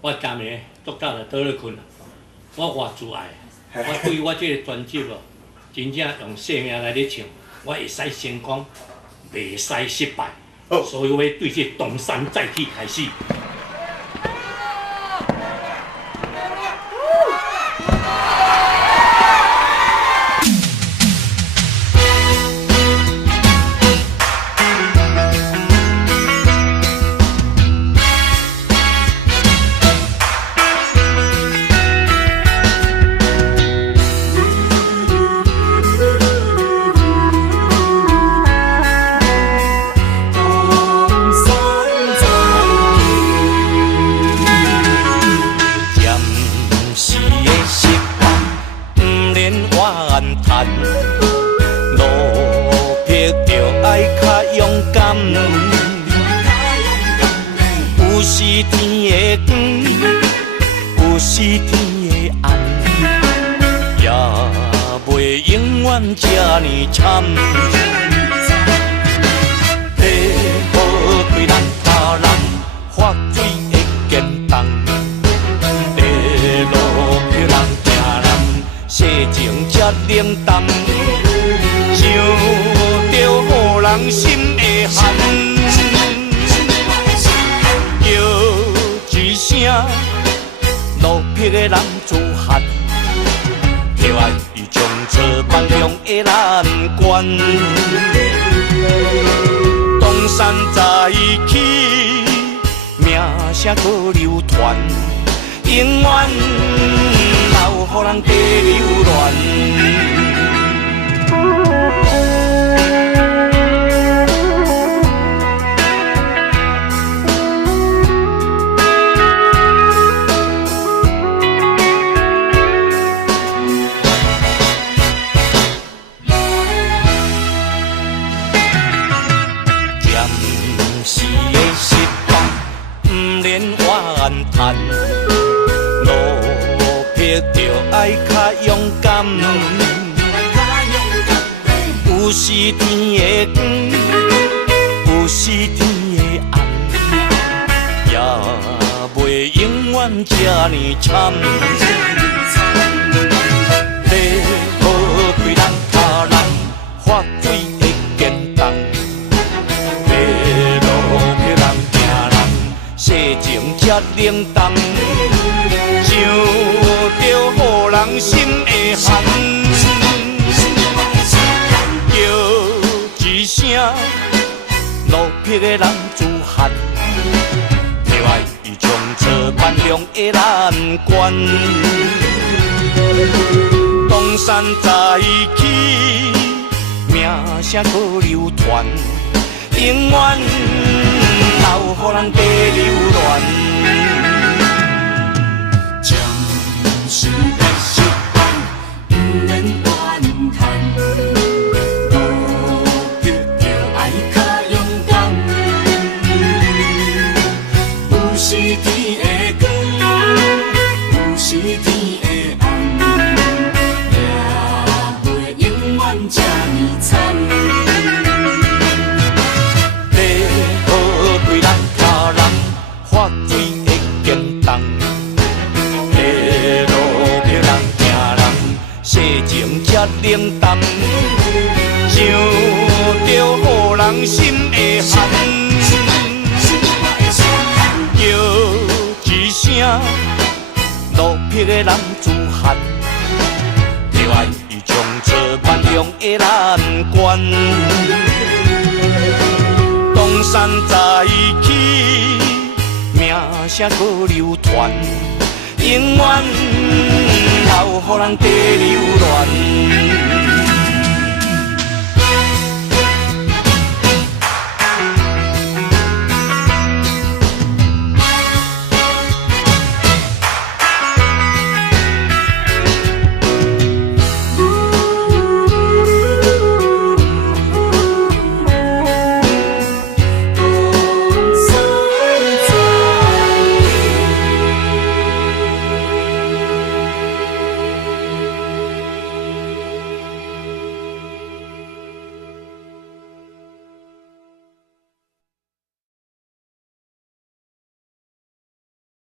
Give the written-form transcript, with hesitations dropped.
我昨暝足早就倒咧困啦。我偌自爱，我对我这个专辑哦，真正用性命来咧唱，我会使成功，袂使失败。所以我要对这东山再起开始。路撇着爱较勇敢，有时天的光，有时天的暗，也袂永远这呢惨。地好对咱他人发水的坚冻，地路叫人行人细情才冷淡。想着予人心会寒，叫一声路撇的男子汉，就爱伊从此万良的难关。东山再起，名声搁流传，永远留予人地流乱。时的失败，不免怨叹，路撇着爱较勇敢。有时天的光，有时天的暗，也袂永远这呢惨。地好对咱他人发水的坚冻。细情才冷淡，想着予人心会寒，叫一声路撇的男子汉，就爱伊从此万良的难关。东山再起，名声搁流传，永远留予人地流乱。将时的失败，不免怨叹，路撇着爱较勇敢。有时天的光，有时天的暗，也袂永远这呢惨。发水的坚冻，地路叫人行人细情才冷淡，想着予人心会寒，叫一声路撇的男子汉，就爱伊从此万良的难关。东山再起，名声搁流传，永远留予人地流乱。